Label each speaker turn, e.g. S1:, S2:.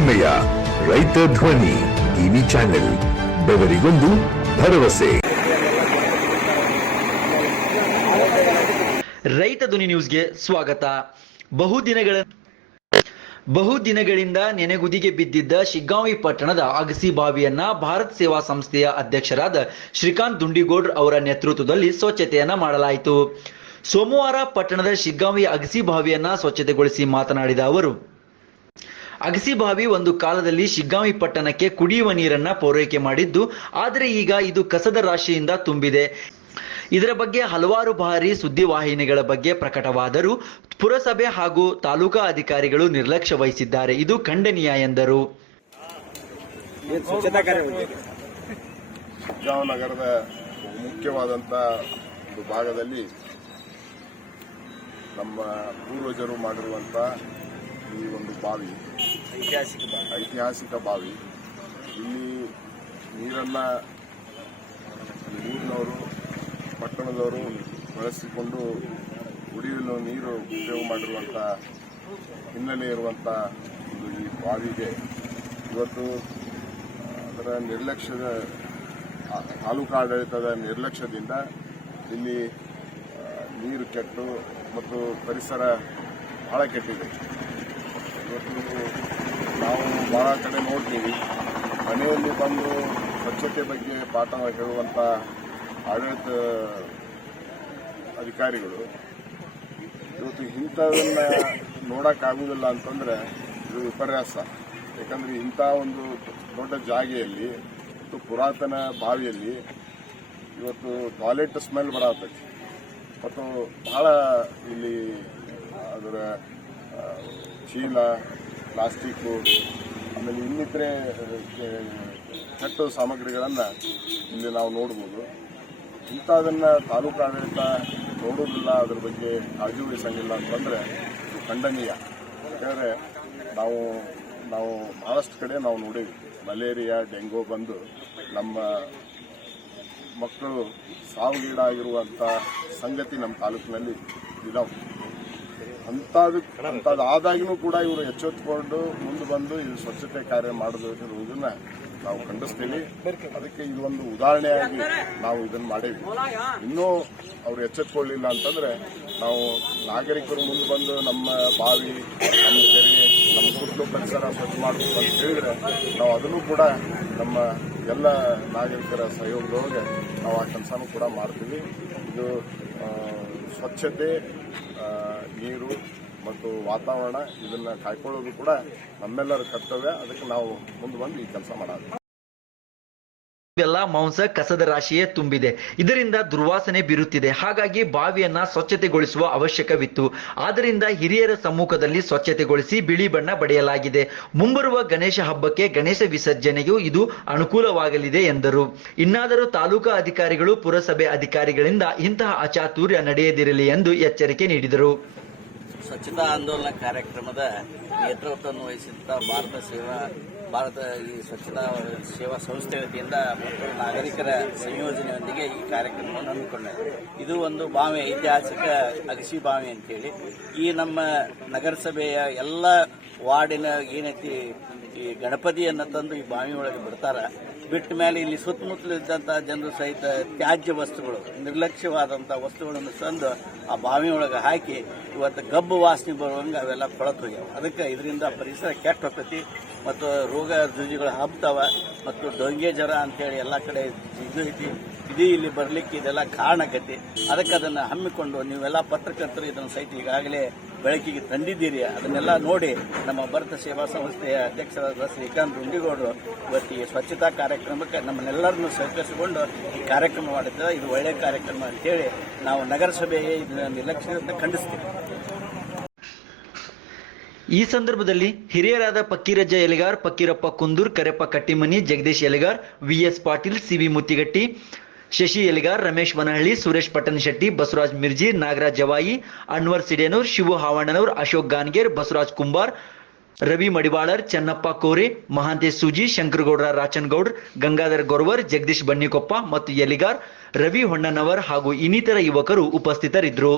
S1: ಹೆಮ್ಮೆಯ ರೈತ ಧ್ವನಿ ಟಿವಿ ಚಾನೆಲ್, ಬೆವರಿಗೊಂದು ಭರವಸೆ.
S2: ರೈತ ಧ್ವನಿ ನ್ಯೂಸ್ಗೆ ಸ್ವಾಗತ. ಬಹುದಿನಗಳ ಬಹುದಿನಗಳಿಂದ ನೆನೆಗುದಿಗೆ ಬಿದ್ದಿದ್ದ ಶಿಗ್ಗಾಂವಿ ಪಟ್ಟಣದ ಅಗಸಿ ಬಾವಿಯನ್ನ ಭಾರತ್ ಸೇವಾ ಸಂಸ್ಥೆಯ ಅಧ್ಯಕ್ಷರಾದ ಶ್ರೀಕಾಂತ್ ದುಂಡಿಗೌಡ್ರ ಅವರ ನೇತೃತ್ವದಲ್ಲಿ ಸ್ವಚ್ಛತೆಯನ್ನ ಮಾಡಲಾಯಿತು. ಸೋಮವಾರ ಪಟ್ಟಣದ ಶಿಗ್ಗಾಂವಿ ಅಗಸಿ ಬಾವಿಯನ್ನ ಸ್ವಚ್ಛತೆಗೊಳಿಸಿ ಮಾತನಾಡಿದ ಅವರು ಅಗಸಿ ಬಾವಿ ಒಂದು ಕಾಲದಲ್ಲಿ ಶಿಗ್ಗಾಂವಿ ಪಟ್ಟಣಕ್ಕೆ ಕುಡಿಯುವ ನೀರನ್ನ ಪೂರೈಕೆ ಮಾಡಿದ್ದು ಆದರೆ ಈಗ ಇದು ಕಸದ ರಾಶಿಯಿಂದ ತುಂಬಿದೆ. ಇದರ ಬಗ್ಗೆ ಹಲವಾರು ಬಾರಿ ಸುದ್ದಿವಾಹಿನಿಗಳ ಬಗ್ಗೆ ಪ್ರಕಟವಾದರೂ ಪುರಸಭೆ ಹಾಗೂ ತಾಲೂಕಾ ಅಧಿಕಾರಿಗಳು ನಿರ್ಲಕ್ಷ್ಯ ವಹಿಸಿದ್ದಾರೆ. ಇದು ಖಂಡನೀಯ ಎಂದರು.
S3: ನಗರದ ಮುಖ್ಯವಾದಂಥ ಭಾಗದಲ್ಲಿ ನಮ್ಮ ಪೂರ್ವಜರು ಮಾಡಿರುವಂಥ ಈ ಒಂದು ಬಾವಿ. ಐತಿಹಾಸಿಕ ಬಾವಿ. ಐತಿಹಾಸಿಕ ಬಾವಿ. ಇಲ್ಲಿ ನೀರನ್ನು ಊರಿನವರು ಪಟ್ಟಣದವರು ಬಳಸಿಕೊಂಡು ಕುಡಿಯಲು ನೀರು ಉಪಯೋಗ ಮಾಡಿರುವಂಥ ಹಿನ್ನೆಲೆ ಇರುವಂಥ ಒಂದು ಈ ಬಾವಿಗೆ ಇವತ್ತು ಅದರ ನಿರ್ಲಕ್ಷ್ಯದ ತಾಲೂಕು ಆಡಳಿತದ ನಿರ್ಲಕ್ಷ್ಯದಿಂದ ಇಲ್ಲಿ ನೀರು ಕೆಟ್ಟು ಮತ್ತು ಪರಿಸರ ಬಹಳ ಕೆಟ್ಟಿದೆ. ಇವತ್ತು ನಾವು ಭಾಳ ಕಡೆ ನೋಡ್ತೀವಿ. ಮನೆಯಲ್ಲಿ ಬಂದು ಸ್ವಚ್ಛತೆ ಬಗ್ಗೆ ಪಾಠ ಹೇಳುವಂಥ ಆಡಳಿತ ಅಧಿಕಾರಿಗಳು. ಇವತ್ತು ಇಂಥದನ್ನ ನೋಡೋಕ್ಕಾಗುವುದಿಲ್ಲ ಅಂತಂದ್ರೆ ಇದು ವಿಪರ್ಯಾಸ. ಯಾಕಂದ್ರೆ ಇಂಥ ಒಂದು ದೊಡ್ಡ ಜಾಗೆಯಲ್ಲಿ ಮತ್ತು ಪುರಾತನ ಬಾವಿಯಲ್ಲಿ ಇವತ್ತು ಟಾಯ್ಲೆಟ್ ಸ್ಮೆಲ್ ಬರತೈತಿ ಮತ್ತು ಬಹಳ ಇಲ್ಲಿ ಅದರ ಚೀಲ ಪ್ಲಾಸ್ಟಿಕ್ ಆಮೇಲೆ ಇನ್ನಿತರೆ ಕೆಟ್ಟ ಸಾಮಗ್ರಿಗಳನ್ನು ಇಲ್ಲಿ ನಾವು ನೋಡ್ಬೋದು. ಇಂಥದನ್ನು ತಾಲೂಕು ಆಡಳಿತ ನೋಡೋದಿಲ್ಲ, ಅದ್ರ ಬಗ್ಗೆ ಕಾಳಜಿ ವಹಿಸಂಗಿಲ್ಲ ಅಂತಂದರೆ ಖಂಡನೀಯ. ಯಾಕಂದರೆ ನಾವು ನಾವು ಭಾಳಷ್ಟು ಕಡೆ ನಾವು ನೋಡೀವಿ ಮಲೇರಿಯಾ ಡೆಂಗೂ ಬಂದು ನಮ್ಮ ಮಕ್ಕಳು ಸಾವಿಗೀಡಾಗಿರುವಂಥ ಸಂಗತಿ ನಮ್ಮ ತಾಲೂಕಿನಲ್ಲಿ ಇದಾವೆ. ಅಂಥದ್ದು ಅಂಥದ್ದು ಆದಾಗಿನೂ ಕೂಡ ಇವರು ಎಚ್ಚೆತ್ತುಕೊಂಡು ಮುಂದೆ ಬಂದು ಇದು ಸ್ವಚ್ಛತೆ ಕಾರ್ಯ ಮಾಡೋದಿರುವುದನ್ನ ನಾವು ಖಂಡಿಸ್ತೀವಿ. ಅದಕ್ಕೆ ಇದು ಒಂದು ಉದಾಹರಣೆಯಾಗಿ ನಾವು ಇದನ್ನು ಮಾಡೇವಿ. ಇನ್ನೂ ಅವ್ರು ಎಚ್ಚೆತ್ಕೊಳ್ಳಿಲ್ಲ ಅಂತಂದ್ರೆ ನಾವು ನಾಗರಿಕರು ಮುಂದೆ ಬಂದು ನಮ್ಮ ಬಾವಿ, ನಮ್ಮ ಕೆರೆ, ನಮ್ಮ ಸುತ್ತಲೂ ಪರಿಸರ ಸ್ವಚ್ಛ ಮಾಡಬೇಕು ಅಂತ ಹೇಳಿದ್ರೆ ನಾವು ಅದನ್ನು ಕೂಡ ನಮ್ಮ ಎಲ್ಲ ನಾಗರಿಕರ ಸಹಯೋಗದೊಳಗೆ ನಾವು ಆ ಕೆಲಸನೂ ಕೂಡ ಮಾಡ್ತೀವಿ. ಇದು ಸ್ವಚ್ಛತೆ ನೀರು ಮತ್ತು ವಾತಾವರಣ ಇದನ್ನ ಕಾಯ್ಕೊಳ್ಳೋದು ಕೂಡ ನಮ್ಮೆಲ್ಲರ ಕರ್ತವ್ಯ. ಅದಕ್ಕೆ ನಾವು ಮುಂದೆ ಬಂದು ಈ ಕೆಲಸ ಮಾಡೋದು.
S2: ಎಲ್ಲ ಮಾಂಸ ಕಸದ ರಾಶಿಯೇ ತುಂಬಿದೆ. ಇದರಿಂದ ದುರ್ವಾಸನೆ ಬೀರುತ್ತಿದೆ. ಹಾಗಾಗಿ ಬಾವಿಯನ್ನ ಸ್ವಚ್ಛತೆಗೊಳಿಸುವ ಅವಶ್ಯಕವಿತ್ತು. ಆದ್ದರಿಂದ ಹಿರಿಯರ ಸಮ್ಮುಖದಲ್ಲಿ ಸ್ವಚ್ಛತೆಗೊಳಿಸಿ ಬಿಳಿ ಬಣ್ಣ ಬಡೆಯಲಾಗಿದೆ. ಮುಂಬರುವ ಗಣೇಶ ಹಬ್ಬಕ್ಕೆ ಗಣೇಶ ವಿಸರ್ಜನೆಗೂ ಇದು ಅನುಕೂಲವಾಗಲಿದೆ ಎಂದರು. ಇನ್ನಾದರೂ ತಾಲೂಕಾ ಅಧಿಕಾರಿಗಳು, ಪುರಸಭೆ ಅಧಿಕಾರಿಗಳಿಂದ ಇಂತಹ ಅಚಾತುರ್ಯ ನಡೆಯದಿರಲಿ ಎಂದು ಎಚ್ಚರಿಕೆ ನೀಡಿದರು.
S4: ಸ್ವಚ್ಛತಾ ಆಂದೋಲನ ಕಾರ್ಯಕ್ರಮದ ನೇತೃತ್ವವನ್ನು ವಹಿಸಿದ್ದ ಭಾರತ ಸೇವಾ, ಭಾರತ ಈ ಸ್ವಚ್ಛತಾ ಸೇವಾ ಸಂಸ್ಥೆ ವತಿಯಿಂದ ಮತ್ತು ನಾಗರಿಕರ ಸಂಯೋಜನೆಯೊಂದಿಗೆ ಈ ಕಾರ್ಯಕ್ರಮವನ್ನು ಹಮ್ಮಿಕೊಂಡಿದೆ ಇದು ಒಂದು ಬಾವಿ ಐತಿಹಾಸಿಕ ಅಗಸಿ ಬಾವಿ ಅಂತೇಳಿ. ಈ ನಮ್ಮ ನಗರಸಭೆಯ ಎಲ್ಲ ವಾರ್ಡಿನ ಏನೈತಿ ಈ ಗಣಪತಿಯನ್ನು ತಂದು ಈ ಬಾವಿ ಒಳಗೆ ಬಿಡ್ತಾರ ಬಿಟ್ಟ ಮೇಲೆ ಇಲ್ಲಿ ಸುತ್ತಮುತ್ತಲು ಇದ್ದಂತಹ ಜನರು ಸಹಿತ ತ್ಯಾಜ್ಯ ವಸ್ತುಗಳು ನಿರ್ಲಕ್ಷ್ಯವಾದಂಥ ವಸ್ತುಗಳನ್ನು ತಂದು ಆ ಬಾವಿ ಒಳಗೆ ಹಾಕಿ ಇವತ್ತು ಗಬ್ಬು ವಾಸನೆ ಬರುವಂಗೆ ಅವೆಲ್ಲ ಕೊಳತು ಅದಕ್ಕೆ ಇದರಿಂದ ಪರಿಸರ ಕೆಟ್ಟ ಹೋಗ್ತೈತಿ. ಮತ್ತು ರೋಗ ರುಜಿಗಳು ಹಬ್ತಾವ ಮತ್ತು ಡೊಂಗೆ ಜ್ವರ ಅಂತೇಳಿ ಎಲ್ಲ ಕಡೆ ಇದು ಐತಿ. ಇದು, ಇಲ್ಲಿ ಬರಲಿಕ್ಕೆ ಇದೆಲ್ಲ ಕಾರಣ ಆಗೈತಿ ಅದಕ್ಕೆ ಅದನ್ನು ಹಮ್ಮಿಕೊಂಡು ನೀವೆಲ್ಲ ಪತ್ರಕರ್ತರು ಇದನ್ನು ಸೈಟ್ ಈಗಾಗಲೇ ಬೆಳಕಿಗೆ ತಂದಿದ್ದೀರಿ. ಅದನ್ನೆಲ್ಲ ನೋಡಿ ನಮ್ಮ ಭಾರತ ಸೇವಾ ಸಂಸ್ಥೆಯ ಅಧ್ಯಕ್ಷರಾದ ಶ್ರೀಕಾಂತ್ ರುಂಡಿಗೌಡರು ಇವತ್ತು ಈ ಸ್ವಚ್ಛತಾ ಕಾರ್ಯಕ್ರಮಕ್ಕೆ ನಮ್ಮನ್ನೆಲ್ಲರನ್ನು ಸಹಕರಿಸಿಕೊಂಡು ಈ ಕಾರ್ಯಕ್ರಮ ಮಾಡಿದ್ದಾರೆ ಇದು ಒಳ್ಳೆಯ ಕಾರ್ಯಕ್ರಮ ಅಂತೇಳಿ ನಾವು ನಗರಸಭೆಯೇ ಇದನ್ನ ನಿರ್ಲಕ್ಷ್ಯದಿಂದ ಖಂಡಿಸ್ತೀವಿ.
S2: ಈ ಸಂದರ್ಭದಲ್ಲಿ ಹಿರಿಯರಾದ ಪಕ್ಕೀರಜ್ಜ ಎಲೆಗಾರ್ ಪಕ್ಕೀರಪ್ಪ ಕುಂದೂರ್ ಕರೆಪ್ಪ ಕಟ್ಟಿಮನಿ, ಜಗದೀಶ್ ಎಲೆಗಾರ್ ವಿಎಸ್ ಪಾಟೀಲ್ ಸಿವಿ ಮುತ್ತಿಗಟ್ಟಿ ಶಶಿ ಎಲಿಗಾರ್ ರಮೇಶ್ ವನಹಳ್ಳಿ, ಸುರೇಶ್ ಪಟ್ಟಣಶೆಟ್ಟಿ ಬಸವರಾಜ್ ಮಿರ್ಜಿ, ನಾಗರಾಜ್ ಜವಾಯಿ, ಅನ್ವರ್ ಸಿಡೇನೂರ್ ಶಿವು ಹಾವಣ್ಣನವರ್ ಅಶೋಕ್ ಗಾನ್ಗೇರ್, ಬಸವರಾಜ್ ಕುಂಬಾರ್, ರವಿ ಮಡಿವಾಳರ್, ಚೆನ್ನಪ್ಪ ಕೋರೆ ಮಹಾಂತೇಶ್ ಸೂಜಿ, ಶಂಕರಗೌಡರ ರಾಚನ್ಗೌಡ್, ಗಂಗಾಧರ್ ಗೊರವರ್, ಜಗದೀಶ್ ಬನ್ನಿಕೊಪ್ಪ ಮತ್ತು ಎಲಿಗಾರ್ ರವಿ ಹೊಣ್ಣನವರ್ ಹಾಗೂ ಇನ್ನಿತರ ಯುವಕರು ಉಪಸ್ಥಿತರಿದ್ದರು.